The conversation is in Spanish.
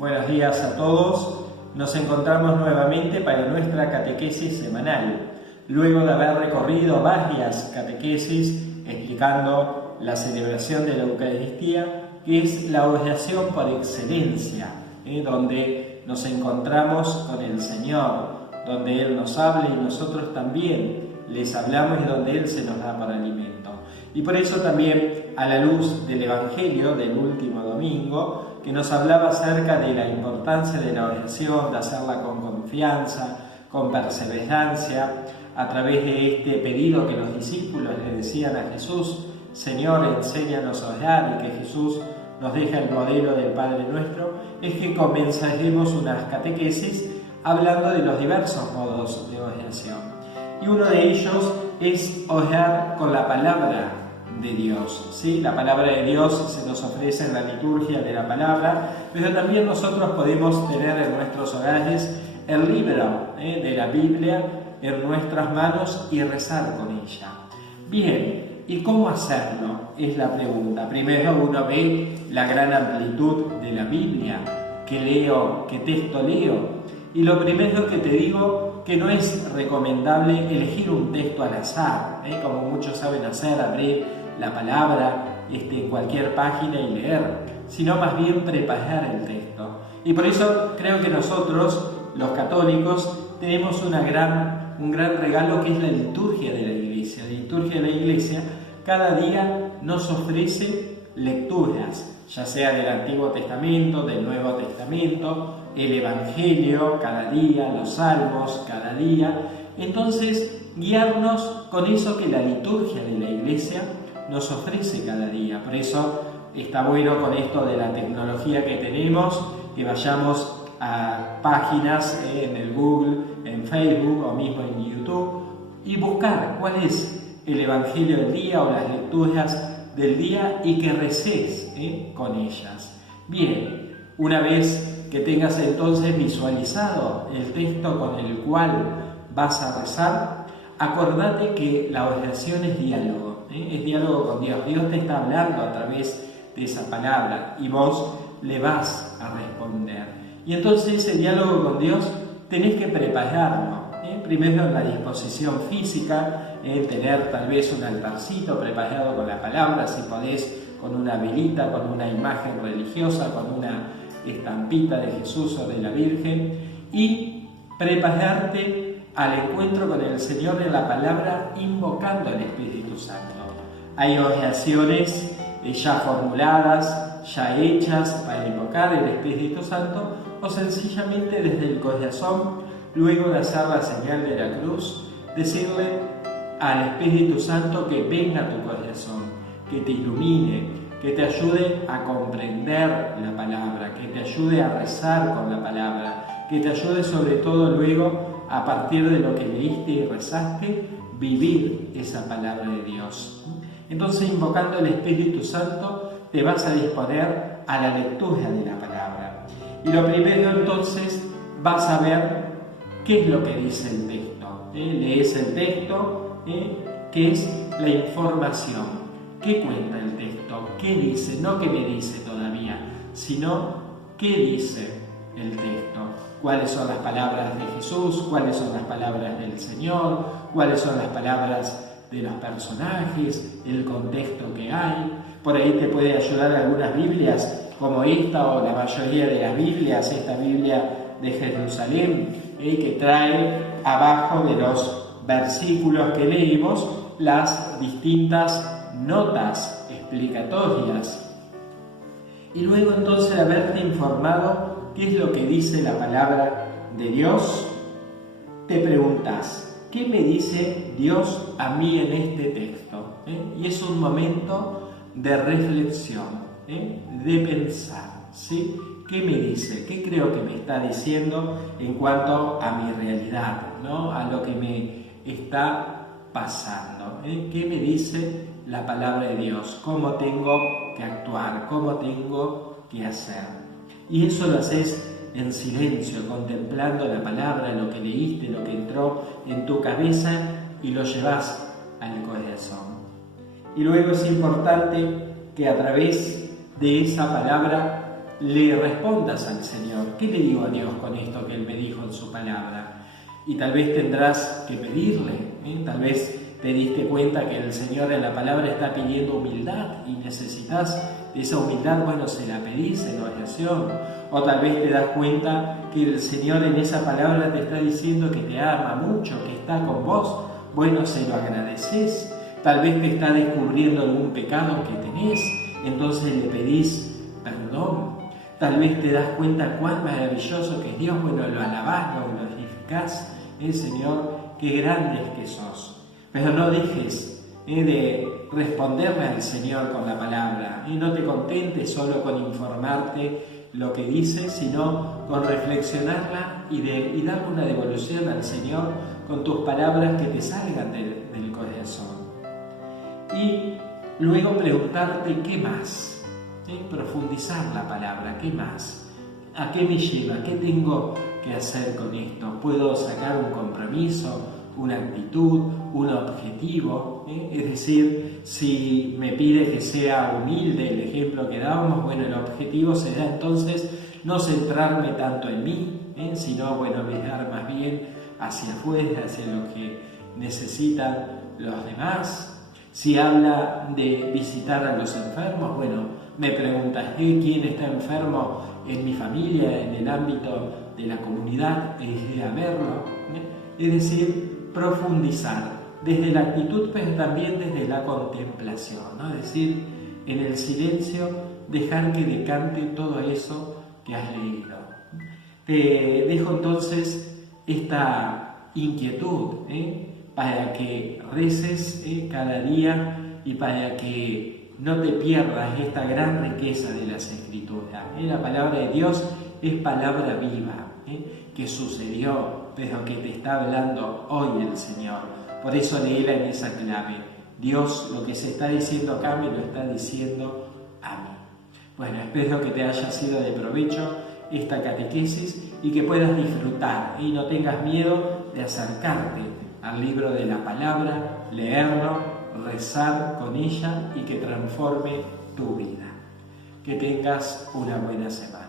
Buenos días a todos. Nos encontramos nuevamente para nuestra catequesis semanal, luego de haber recorrido varias catequesis explicando la celebración de la Eucaristía, que es la oración por excelencia, donde nos encontramos con el Señor, donde Él nos habla y nosotros también les hablamos y donde Él se nos da para alimento. Y por eso también, a la luz del Evangelio del último domingo, que nos hablaba acerca de la importancia de la oración, de hacerla con confianza, con perseverancia, a través de este pedido que los discípulos le decían a Jesús: Señor, enséñanos a orar, y que Jesús nos deja el modelo del Padre Nuestro, es que comenzaremos unas catequesis hablando de los diversos modos de oración. Y uno de ellos es orar con la palabra de Dios, ¿sí? La palabra de Dios se nos ofrece en la liturgia de la palabra, pero también nosotros podemos tener en nuestros hogares el libro de la Biblia en nuestras manos y rezar con ella. Bien, ¿y cómo hacerlo? Es la pregunta. Primero uno ve la gran amplitud de la Biblia, qué leo, qué texto leo. Y lo primero que te digo, que no es recomendable elegir un texto al azar, como muchos saben hacer, abrir la palabra en cualquier página y leer, sino más bien preparar el texto. Y por eso creo que nosotros, los católicos, tenemos un gran regalo, que es la liturgia de la Iglesia. La liturgia de la Iglesia cada día nos ofrece lecturas, ya sea del Antiguo Testamento, del Nuevo Testamento, el Evangelio cada día, los Salmos cada día. Entonces, guiarnos con eso que la liturgia de la Iglesia nos ofrece cada día. Por eso está bueno con esto de la tecnología que tenemos, que vayamos a páginas en el Google, en Facebook o mismo en YouTube y buscar cuál es el Evangelio del día o las lecturas del día y que reces con ellas. Bien, una vez que tengas entonces visualizado el texto con el cual vas a rezar, acordate que la oración es diálogo, es diálogo con Dios. Dios te está hablando a través de esa palabra y vos le vas a responder. Y entonces el diálogo con Dios tenés que prepararlo. Primero en la disposición física, tener tal vez un altarcito preparado con la palabra, si podés con una velita, con una imagen religiosa, con una estampita de Jesús o de la Virgen, y prepararte al encuentro con el Señor en la palabra invocando al Espíritu Santo. Hay oraciones ya formuladas, ya hechas para invocar el Espíritu Santo, o sencillamente desde el corazón, luego de hacer la señal de la cruz, decirle al Espíritu Santo que venga a tu corazón, que te ilumine, que te ayude a comprender la palabra, que te ayude a rezar con la palabra, que te ayude sobre todo luego, a partir de lo que leíste y rezaste, vivir esa palabra de Dios. Entonces, invocando el Espíritu Santo, te vas a disponer a la lectura de la palabra. Y lo primero entonces, vas a ver qué es lo que dice el texto. Lees el texto, que es la información. ¿Qué cuenta el texto? ¿Qué dice? No qué me dice todavía, sino qué dice el texto. ¿Cuáles son las palabras de Jesús? ¿Cuáles son las palabras del Señor? ¿Cuáles son las palabras de los personajes? ¿El contexto que hay? Por ahí te puede ayudar algunas Biblias, como esta o la mayoría de las Biblias, esta Biblia de Jerusalén, que trae abajo de los versículos que leímos las distintas notas explicatorias. Y luego entonces de haberte informado qué es lo que dice la palabra de Dios, te preguntas: ¿qué me dice Dios a mí en este texto? Y es un momento de reflexión, de pensar, ¿sí? ¿Qué me dice? ¿Qué creo que me está diciendo en cuanto a mi realidad, ¿no? A lo que me está pasando? ¿Qué me dice la palabra de Dios? ¿Cómo tengo que actuar? ¿Cómo tengo que hacer? Y eso lo haces en silencio, contemplando la palabra, lo que leíste, lo que entró en tu cabeza y lo llevas al corazón. Y luego es importante que a través de esa palabra le respondas al Señor. ¿Qué le digo a Dios con esto que Él me dijo en su palabra? Y tal vez tendrás que pedirle, tal vez te diste cuenta que el Señor en la palabra está pidiendo humildad y necesitas esa humildad, bueno, se la pedís en oración. O tal vez te das cuenta que el Señor en esa palabra te está diciendo que te ama mucho, que está con vos, bueno, se lo agradeces. Tal vez te está descubriendo algún pecado que tenés, entonces le pedís perdón. Tal vez te das cuenta cuán maravilloso que es Dios, bueno, lo alabás, lo glorificás, Señor, qué grande es que sos. Pero no dejes de responderle al Señor con la palabra, y no te contentes solo con informarte lo que dice, sino con reflexionarla y darle una devolución al Señor con tus palabras que te salgan del corazón. Y luego preguntarte qué más, profundizar la palabra, qué más, a qué me lleva, qué tengo que hacer con esto. ¿Puedo sacar un compromiso, una actitud, un objetivo? Es decir, si me pide que sea humilde, el ejemplo que dábamos, bueno, el objetivo será entonces no centrarme tanto en mí, sino, bueno, mirar más bien hacia afuera, hacia lo que necesitan los demás. Si habla de visitar a los enfermos, bueno, me preguntas, ¿quién está enfermo en mi familia, en el ámbito de la comunidad? E iré a verlo. Es decir, profundizar desde la actitud, pero también desde la contemplación, ¿no? Es decir, en el silencio, dejar que decante todo eso que has leído. Te dejo entonces esta inquietud, para que reces cada día y para que no te pierdas esta gran riqueza de las Escrituras. La palabra de Dios es palabra viva, que sucedió, pero que te está hablando hoy el Señor. Por eso léela en esa clave. Dios, lo que se está diciendo acá, me lo está diciendo a mí. Bueno, espero que te haya sido de provecho esta catequesis y que puedas disfrutar y no tengas miedo de acercarte al libro de la palabra, leerlo, rezar con ella y que transforme tu vida. Que tengas una buena semana.